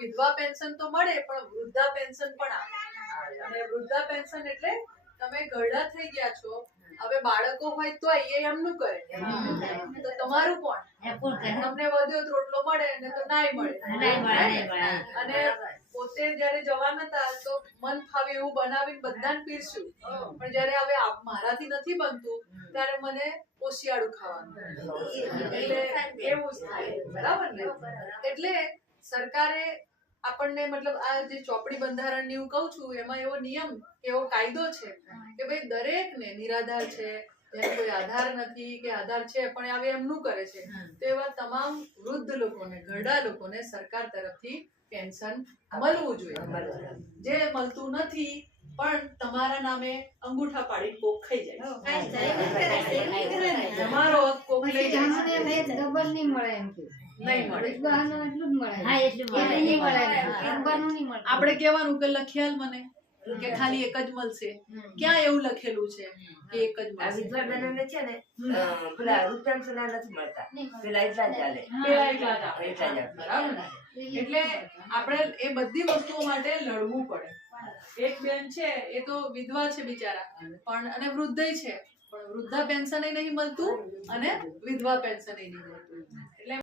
વિધવા પેન્શન તો મળે પણ વૃદ્ધા પેન્શન પણ આવે અને વૃદ્ધા પેન્શન એટલે તમે ઘરડા થઈ ગયા છો હવે બાળકો હોય તો એ એમનું કરે તો તમારું કોણ તમને વધ્યો રોટલો મળે ને તો નાય મળે અને પોતે જયારે જવાના હતા તો મન ફાવે એવું બનાવીને બધાને પીરસ્યું પણ જયારે હવે મારાથી નથી બનતું ત્યારે મને ઓશિયાળું ખાવાનું એટલે એવું જ થાય બરાબર ને એટલે સરકારે આપણને મતલબ આ જે ચોપડી બંધારણ ની હું કહું છું એમાં એવો નિયમ એવો કાયદો છે કે ભાઈ દરેકને નિરાધાર છે જેને કોઈ આધાર નથી કે આધાર છે પણ હવે એમનું કરે છે તો એવા તમામ વૃદ્ધ લોકોને ઘરડા લોકોને સરકાર તરફથી પેન્શન મળવું જોઈએ જે મળતું નથી પણ તમારા નામે અંગૂઠા પાડી કોક ખાઈ જાય તમારો હક કોક લઈ જાય ડબલ નહીં મળે એમ કે નહીં મળે આપણે કહેવાનું કે લખ્યાલ મને કે ખાલી એક જ મળશે ક્યાં એવું લખેલું છે કે એક જ મળશે વિધવા બહેનોને છે ને પેલા વૃદ્ધાંશના નથી મળતા પેલા એટલા જ ચાલે એટલા જ બરાબર એટલે આપણે એ બધી વસ્તુઓ માટે લડવું પડે એક બેન છે એ તો વિધવા છે બિચારા પણ અને વૃદ્ધય છે પણ વૃદ્ધા પેન્શન નહીં મળતું અને વિધવા પેન્શન નહીં મળતું એટલે